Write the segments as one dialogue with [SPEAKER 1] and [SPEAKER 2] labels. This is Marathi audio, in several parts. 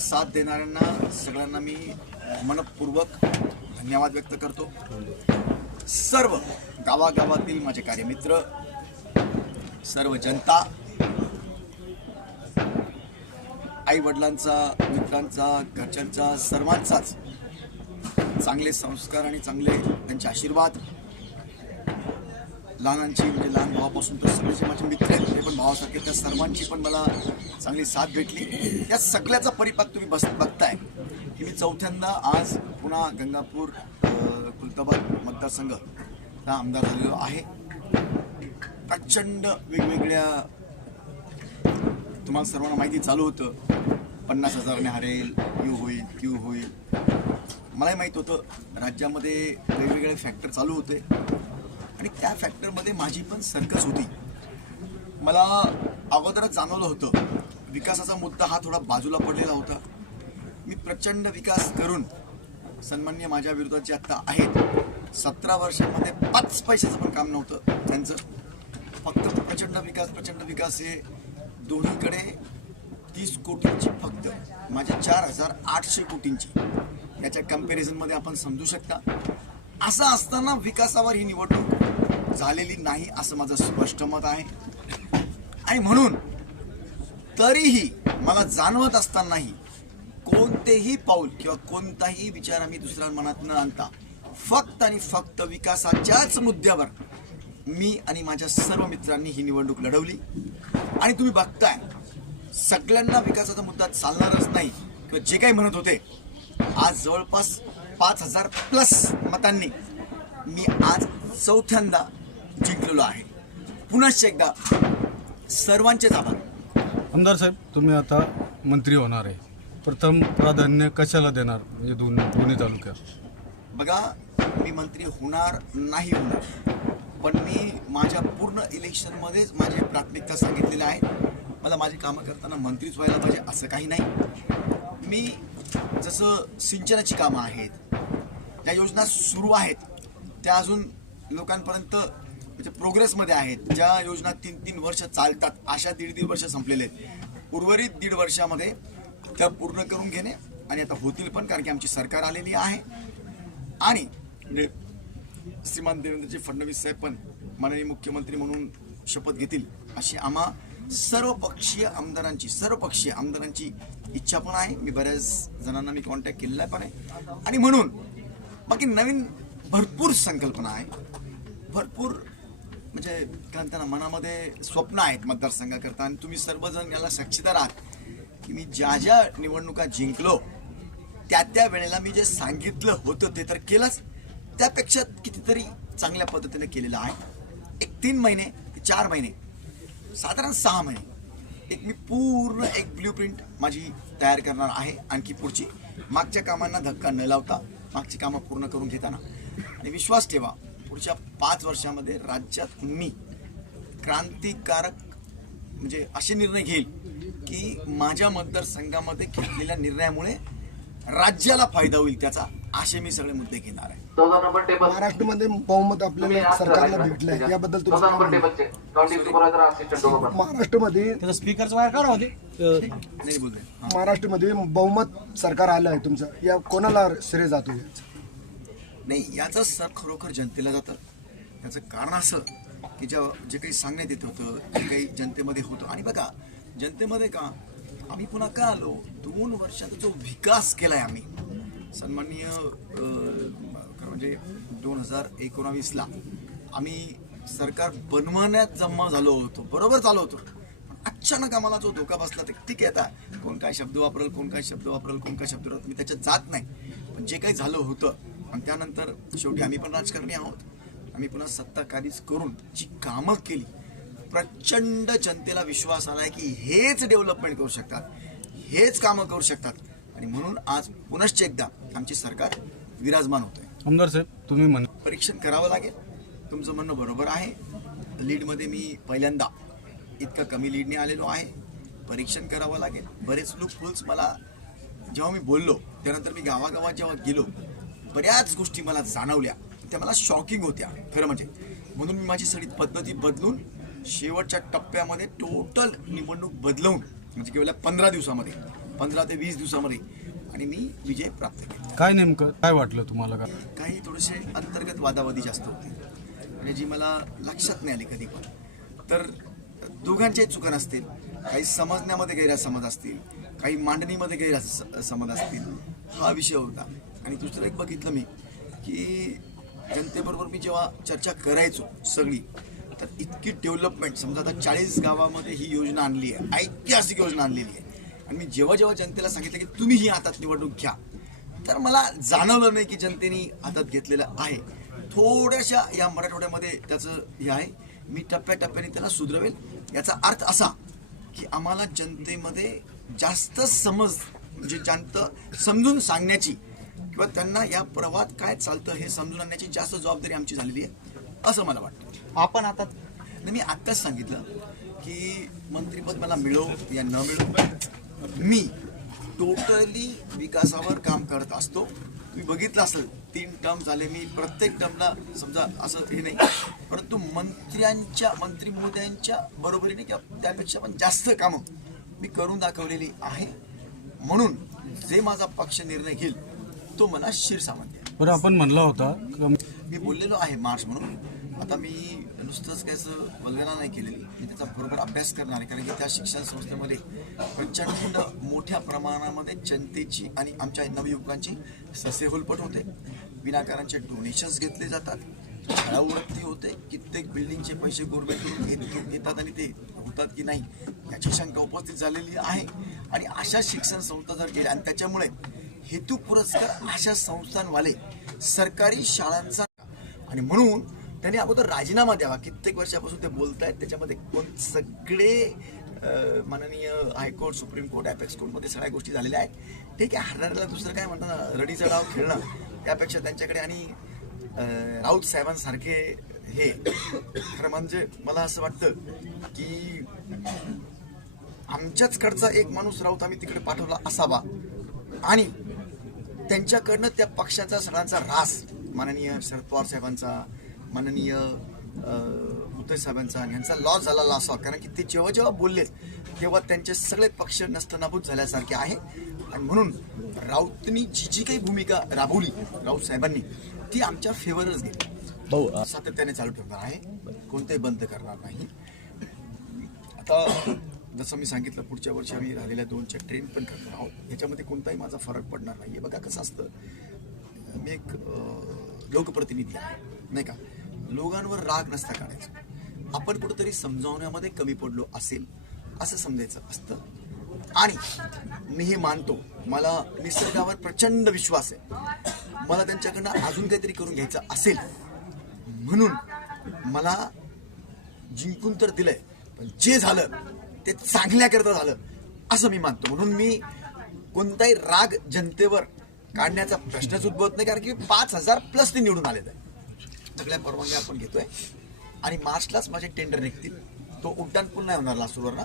[SPEAKER 1] साथ देणाऱ्यांना सगळ्यांना मी मनपूर्वक धन्यवाद व्यक्त करतो. सर्व गावागावातील माझे कार्यमित्र सर्व जनता आई वडिलांचा मित्रांचा घरच्यांचा सर्वांचाच चांगले संस्कार आणि चांगले त्यांचे आशीर्वाद लहानांची म्हणजे लहान भावापासून तर सगळे जे माझे मित्र आहेत ते पण भावासारखे त्या सर्वांची पण मला चांगली साथ भेटली. या सगळ्याचा परिपाक तुम्ही बस बघताय. की मी चौथ्यांदा आज पुन्हा गंगापूर खुलताबाद मतदारसंघ हा आमदार झालेलो आहे. प्रचंड वेगवेगळ्या तुम्हाला सर्वांना माहिती चालू होतं. पन्नास हजाराने हरेल यू होईल क्यू होईल. मलाही माहीत होतं राज्यामध्ये वेगवेगळे फॅक्टर चालू होते. आणि त्या फॅक्टरमध्ये माझी पण सर्कस होती. मला अगोदरच जाणवलं होतं विकासाचा मुद्दा हा थोडा बाजूला पडलेला होता. मी प्रचंड विकास करून सन्मान्य माझ्या विरोधात जे आत्ता आहेत. सतरा वर्षांमध्ये पाच पैशाचं पण काम नव्हतं त्यांचं. फक्त प्रचंड विकास प्रचंड विकास हे दोन्हीकडे तीस कोटींची फक्त. माझ्या चार हजार आठशे कोटींची. याच्या कम्पॅरिझनमध्ये आपण समजू शकता. असं असताना विकासावर ही निवडणूक झालेली नाही असं माझं स्पष्ट मत आहे. आणि म्हणून तरीही मला जाणवत असतानाही कोणतेही पाऊल किंवा कोणताही विचार आम्ही दुसऱ्या मनात न आणता फक्त आणि फक्त विकासाच्याच मुद्द्यावर मी आणि माझ्या सर्व मित्रांनी ही निवडणूक लढवली. आणि तुम्ही बघताय सगळ्यांना विकासाचा मुद्दा चालणारच नाही. किंवा जे काही म्हणत होते आज जवळपास पाच हजार प्लस मतांनी मी आज चौथ्यांदा जिंकलेलो आहे. पुनश्च एकदा सर्वांचेच आभार.
[SPEAKER 2] आमदार साहेब तुम्ही आता मंत्री होणार आहे. प्रथम प्राधान्य कशाला देणार म्हणजे दोन दोन्ही तालुक्यात?
[SPEAKER 1] बघा मी मंत्री होणार नाही होणार पण मी माझ्या पूर्ण इलेक्शनमध्येच माझी प्राथमिकता सांगितलेली आहे. मला माझी कामं करताना मंत्रीच व्हायला पाहिजे असं काही नाही. मी जसं सिंचनाची कामं आहेत ज्या योजना सुरू आहेत त्या अजून लोकांपर्यंत म्हणजे प्रोग्रेसमध्ये आहेत. ज्या योजना तीन तीन वर्ष चालतात अशा दीड दीड वर्ष संपलेले आहेत. उर्वरित दीड वर्षामध्ये त्या पूर्ण करून घेणे आणि आता होतील पण कारण की आमची सरकार आलेली आहे. आणि म्हणजे श्रीमान देवेंद्रजी फडणवीस साहेब पण माननीय मुख्यमंत्री म्हणून शपथ घेतील अशी आम्हा सर्व पक्षीय आमदारांची सर्व पक्षीय आमदारांची इच्छा पण आहे. मी बऱ्याच जणांना मी कॉन्टॅक्ट केलेला पण आहे. आणि म्हणून बाकी नवीन भरपूर संकल्पना आहे. भरपूर म्हणजे कारण त्यांना मनामध्ये स्वप्न आहेत मतदारसंघाकरता आणि तुम्ही सर्वजण याला साक्षीदार आहात की मी ज्या ज्या निवडणुका जिंकलो त्या त्या वेळेला मी जे सांगितलं होतं ते तर केलंच. त्यापेक्षा कितीतरी चांगल्या पद्धतीने केलेलं आहे. एक तीन महिने ते चार महिने साधारण सहा महिने. एक मी पूर्ण एक ब्ल्यू प्रिंट माझी तयार करणार आहे. आणखी पुढची मागच्या कामांना धक्का न लावता मागची कामं पूर्ण करून घेताना. आणि विश्वास ठेवा पुढच्या पाच वर्षामध्ये राज्यात मी क्रांतिकारक म्हणजे असे निर्णय घेईल की माझ्या मतदारसंघामध्ये घेतलेल्या निर्णयामुळे राज्याला फायदा होईल त्याचा असे मी सगळे मुद्दे घेणार आहे.
[SPEAKER 3] चौदा नंबर टेबल
[SPEAKER 4] महाराष्ट्रामध्ये बहुमत आपल्याला सरकारला भेटलंय याबद्दल महाराष्ट्रामध्ये
[SPEAKER 5] त्याचा स्पीकरचं वायर काढा होते
[SPEAKER 1] नाही बोलते हां.
[SPEAKER 4] महाराष्ट्रामध्ये बहुमत सरकार आलं आहे तुमचं. या कोणाला श्रेय जातो? याचं?
[SPEAKER 1] नाही याचं सर खरोखर जनतेला जातं. त्याचं कारण असं की ज्या जे काही सांगण्यात येत होतं जे काही जनतेमध्ये होतं. आणि बघा जनतेमध्ये का आम्ही पुन्हा का आलो? दोन वर्षाचा जो विकास केलाय आम्ही सन्माननीय म्हणजे दोन हजार एकोणावीसला आम्ही सरकार बनवण्यात जमा झालो होतो बरोबर चालू होतो. पण अचानक आम्हाला जो धोका बसला ते ठीक आहे आता. कोण काय शब्द वापरेल कोण काय शब्द वापरेल कोण काय शब्द वापरेल मी त्याच्यात जात नाही. पण जे काही झालं होतं आणि त्यानंतर शेवटी आम्ही पण राजकारणी आहोत. आम्ही पुन्हा सत्ताकारीच करून जी कामं केली प्रचंड जनतेला विश्वास आलाय की हेच डेव्हलपमेंट करू शकतात हेच कामं करू शकतात. आणि म्हणून आज पुनश्च एकदा आमची सरकार विराजमान होतंय.
[SPEAKER 2] आमदार साहेब तुम्ही म्हण
[SPEAKER 1] परीक्षण करावं लागेल. तुमचं म्हणणं बरोबर आहे. लीडमध्ये मी पहिल्यांदा इतका कमी लीडने आलेलो आहे. परीक्षण करावं लागेल. बरेच लूप फुल्स मला जेव्हा मी बोललो त्यानंतर मी गावागावात जेव्हा गेलो बऱ्याच गोष्टी मला जाणवल्या. त्या मला शॉकिंग होत्या. खरं म्हणजे. म्हणून मी माझी सगळी पद्धती बदलून शेवटच्या टप्प्यामध्ये टोटल निवडणूक बदलवून म्हणजे केवळ पंधरा दिवसामध्ये पंधरा ते वीस दिवसामध्ये आणि मी विजय प्राप्त केला.
[SPEAKER 2] काय नेमकं? काय वाटलं तुम्हाला? का
[SPEAKER 1] काही थोडेसे अंतर्गत वादावादी जास्त होते. आणि जी मला लक्षात नाही आली कधी पण. तर दोघांच्याही चुका नसतील काही समजण्यामध्ये गैरसमज असतील काही मांडणीमध्ये गैरसमज असतील हा विषय होता. आणि दुसरं एक बघितलं मी की जनतेबरोबर मी जेव्हा चर्चा करायचो सगळी तर इतकी डेव्हलपमेंट समजा आता चाळीस गावामध्ये ही योजना आणली आहे ऐतिहासिक योजना आणलेली आहे. आणि मी जेव्हा जेव्हा जनतेला सांगितलं की तुम्ही ही हातात निवडणूक घ्या तर मला जाणवलं नाही की जनतेने हातात घेतलेलं आहे. थोड्याशा या मराठवाड्यामध्ये त्याचं हे आहे. मी टप्प्याटप्प्याने त्याला सुधरवेल. याचा अर्थ असा की आम्हाला जनतेमध्ये जास्त समज म्हणजे जास्त समजून सांगण्याची किंवा त्यांना या प्रवाहात काय चालतं हे समजून आणण्याची जास्त जबाबदारी आमची झालेली आहे असं मला वाटतं.
[SPEAKER 5] आपण आता
[SPEAKER 1] नाही, मी आत्ताच सांगितलं की मंत्रीपद मला मिळो या न मिळो मी टोटली विकासावर काम करत असतो. तुम्ही बघितलं असेल तीन टर्म झाले मी प्रत्येक टर्मला समजा असं हे नाही. परंतु मंत्र्यांच्या मंत्री महोदयांच्या बरोबरीने किंवा त्यापेक्षा पण जास्त कामं मी करून दाखवलेली आहे. म्हणून जे माझा पक्ष निर्णय घेईल तो मला शिरसावंत आहे.
[SPEAKER 2] बरं आपण म्हणला होता.
[SPEAKER 1] मी बोललेलो आहे मार्च म्हणून. आता मी नुसतंच काय असं वल्गना नाही केलेली. मी त्याचा बरोबर अभ्यास करणार आहे. कारण की त्या शिक्षण संस्थेमध्ये प्रचंड मोठ्या प्रमाणामध्ये जनतेची आणि आमच्या नवयुवकांची ससेहोलपट होते. विनाकारांचे डोनेशन्स घेतले जातात. छळावृत्ती होते. कित्येक बिल्डिंगचे पैसे गोरमेंटकडून येत येतात आणि ते होतात की नाही याची शंका उपस्थित झालेली आहे. आणि अशा शिक्षण संस्था जर गेल्या आणि त्याच्यामुळे हेतू पुरस्कार अशा संस्थांवाले सरकारी शाळांचा आणि म्हणून त्यांनी अगोदर राजीनामा द्यावा. कित्येक वर्षापासून ते बोलत आहेत त्याच्यामध्ये कोण? सगळे माननीय high court supreme court apex कोर्टमध्ये सगळ्या गोष्टी झालेल्या आहेत. ठीक आहे हरणाऱ्याला दुसरं काय म्हणतात ना रडीचा डाव खेळणं त्यापेक्षा त्यांच्याकडे आणि राऊत साहेबांसारखे हे. खरं म्हणजे मला असं वाटतं की आमच्याचकडचा एक माणूस राऊत आम्ही तिकडे पाठवला असावा. आणि त्यांच्याकडनं त्या पक्षाचा सगळ्यांचा रास माननीय शरद पवार साहेबांचा माननीय उद्धव साहेबांचा यांचा लॉस झालेला असावा कारण की ते जेव्हा जेव्हा बोलले तेव्हा त्यांचे सगळे पक्ष नस्तनाभूत झाल्यासारखे आहे. आणि म्हणून राऊतनी जी जी काही भूमिका राबवली राऊत साहेबांनी ती आमच्या फेवरच गेली सातत्याने चालू ठेवणार आहे. कोणतेही बंद करणार नाही. आता जसं मी सांगितलं पुढच्या वर्षी आम्ही राहिलेल्या दोनच्या ट्रेन पण करणार आहोत. याच्यामध्ये कोणताही माझा फरक पडणार नाही बघा कसं असतं. मी एक लोकप्रतिनिधी आहे. नाही का? लोकांवर राग नसता काढायचा. आपण कुठंतरी समजावण्यामध्ये कमी पडलो असेल असं समजायचं असतं. आणि मी हे मानतो मला निसर्गावर प्रचंड विश्वास आहे. मला त्यांच्याकडनं अजून काहीतरी करून घ्यायचं असेल म्हणून मला जिंकून तर दिलंय पण जे झालं ते चांगल्याकरता झालं असं मी मानतो. म्हणून मी कोणताही राग जनतेवर काढण्याचा प्रश्नच उद्भवत नाही कारण की पाच हजार प्लस ते निवडून आलेत. आहे सगळ्या परवानग्या आपण घेतोय. आणि मार्चलाच माझे टेंडर निघतील. तो उड्डाणपूल नाही होणार लासूरवरनं.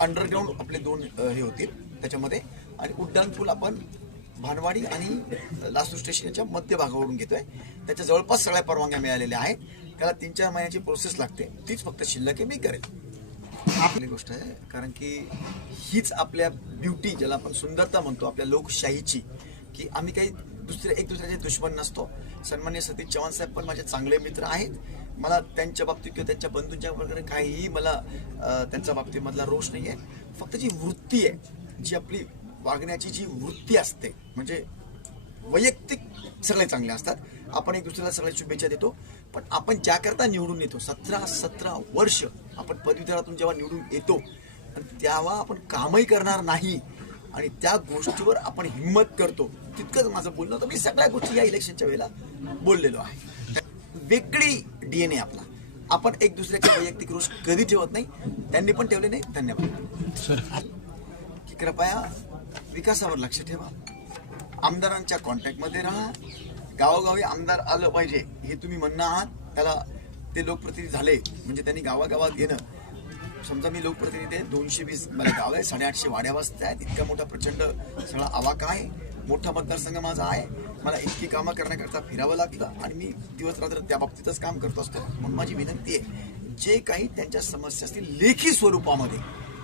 [SPEAKER 1] अंडरग्राऊंड आपले दोन हे होतील त्याच्यामध्ये. आणि उड्डाणपूल आपण भानवाडी आणि लासूर स्टेशनच्या मध्य भागावरून घेतोय. त्याच्या जवळपास सगळ्या परवानग्या मिळालेल्या आहेत. त्याला तीन चार महिन्याची प्रोसेस लागते. तीच फक्त शिल्लक आहे मी करेल. आपली गोष्ट आहे कारण की हीच आपल्या ब्युटी ज्याला आपण सुंदरता म्हणतो आपल्या लोकशाहीची की आम्ही काही दुसरे एक दुसऱ्याचे दुश्मन नसतो. सन्मान्य सतीश चव्हाण साहेब पण माझे चांगले मित्र आहेत. मला त्यांच्या बाबतीत किंवा त्यांच्या बंधूंच्या वगैरे काहीही मला त्यांच्या बाबतीमधला रोष नाही आहे फक्त जी वृत्ती आहे जी आपली वागण्याची जी वृत्ती असते म्हणजे वैयक्तिक सगळे चांगले असतात. आपण एक दुसऱ्याला सगळ्या शुभेच्छा देतो. पण आपण ज्याकरता निवडून येतो सतरा सतरा वर्ष आपण पदवीधरातून जेव्हा निवडून येतो तेव्हा आपण कामही करणार नाही. आणि त्या गोष्टीवर आपण हिंमत करतो. तितकंच माझं बोलणं होतं. मी सगळ्या गोष्टी या इलेक्शनच्या वेळेला बोललेलो आहे. वेगळी डीएनए आपला. आपण एक दुसऱ्याचे वैयक्तिक रोष कधी ठेवत नाही. त्यांनी पण ठेवले नाही धन्यवाद
[SPEAKER 2] सर.
[SPEAKER 1] की कृपया विकासावर लक्ष ठेवा. आमदारांच्या कॉन्टॅक्टमध्ये राहा. गावोगावी आमदार आलं पाहिजे हे तुम्ही म्हणणं आहात. त्याला ते लोकप्रतिनिधी झाले. म्हणजे त्यांनी गावागावात येणं. समजा मी लोकप्रतिनिधी आहे दोनशे वीस मला गाव आहे साडेआठशे वाड्या वस्त्या आहेत इतका मोठा प्रचंड सगळा आवाका आहे मोठा मतदारसंघ माझा आहे. मला इतकी कामं करण्याकरता फिरावं लागलं आणि मी दिवस रात्र त्या बाबतीतच काम करत असतो. म्हणून माझी विनंती आहे जे काही त्यांच्या समस्या असतील लेखी स्वरूपामध्ये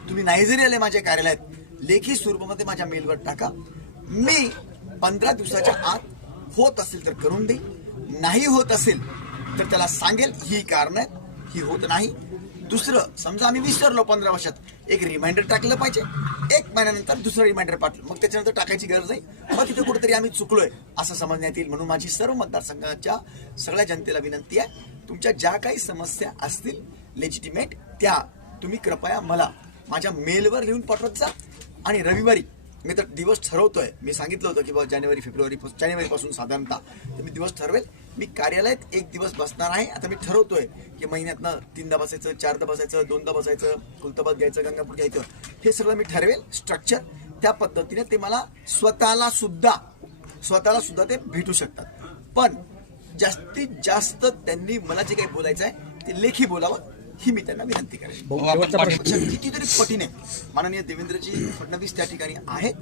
[SPEAKER 1] तुम्ही नाही जरी आले माझ्या कार्यालयात लेखी स्वरूपामध्ये माझ्या मेलवर टाका. मी पंधरा दिवसाच्या आत होत असेल तर करून देईन. नाही होत असेल तर त्याला सांगेल ही कारण आहेत ही होत नाही. दुसरं समजा आम्ही विसरलो पंधरा वर्षात एक रिमाइंडर टाकलं पाहिजे. एक महिन्यानंतर दुसरं रिमाइंडर पाठलं मग त्याच्यानंतर टाकायची गरज नाही. मग तिथे कुठेतरी आम्ही चुकलोय असं समजण्यात येईल. म्हणून माझी सर्व मतदारसंघाच्या सगळ्या जनतेला विनंती आहे तुमच्या ज्या काही समस्या असतील लेजिटिमेट त्या तुम्ही कृपया मला माझ्या मेलवर लिहून पाठवत जा. आणि रविवारी मी तर दिवस ठरवतोय. मी सांगितलं होतं की बाबा जानेवारी फेब्रुवारी जानेवारीपासून साधारणतः तर मी दिवस ठरवेल. मी कार्यालयात एक दिवस बसणार आहे. आता मी ठरवतोय की महिन्यातनं तीनदा बसायचं चारदा बसायचं दोनदा बसायचं खुलताबाद घ्यायचं गंगापूर घ्यायचं. हे सगळं मी ठरवेल स्ट्रक्चर त्या पद्धतीने ते मला स्वतःला सुद्धा स्वतःला सुद्धा ते भेटू शकतात. पण जास्तीत जास्त त्यांनी मला जे काही बोलायचं आहे ते लेखी बोलावं ही मी त्यांना विनंती करेन. कितीतरी पटीने माननीय देवेंद्रजी फडणवीस त्या ठिकाणी आहेत.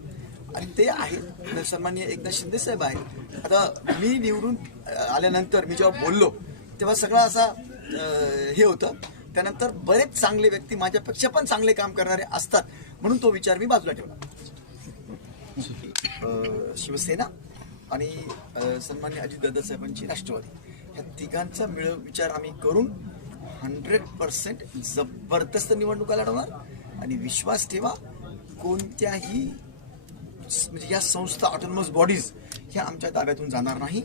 [SPEAKER 1] आणि ते आहेत. सन्मान्य एकनाथ शिंदे साहेब आहेत. आता मी निवडून आल्यानंतर मी जेव्हा बोललो तेव्हा सगळं असा हे होतं. त्यानंतर बरेच चांगले व्यक्ती माझ्यापेक्षा पण चांगले काम करणारे असतात म्हणून तो विचार मी बाजूला ठेवला. शिवसेना आणि सन्मान्य अजित दादा साहेबांची राष्ट्रवादी. ह्या तिघांचा मिळ विचार आम्ही करून हंड्रेड पर्सेंट जबरदस्त निवडणुका लढवणार आणि विश्वास ठेवा. कोणत्याही या संस्था ऑटोनॉमस बॉडीज ह्या आमच्या ताब्यातून जाणार नाही.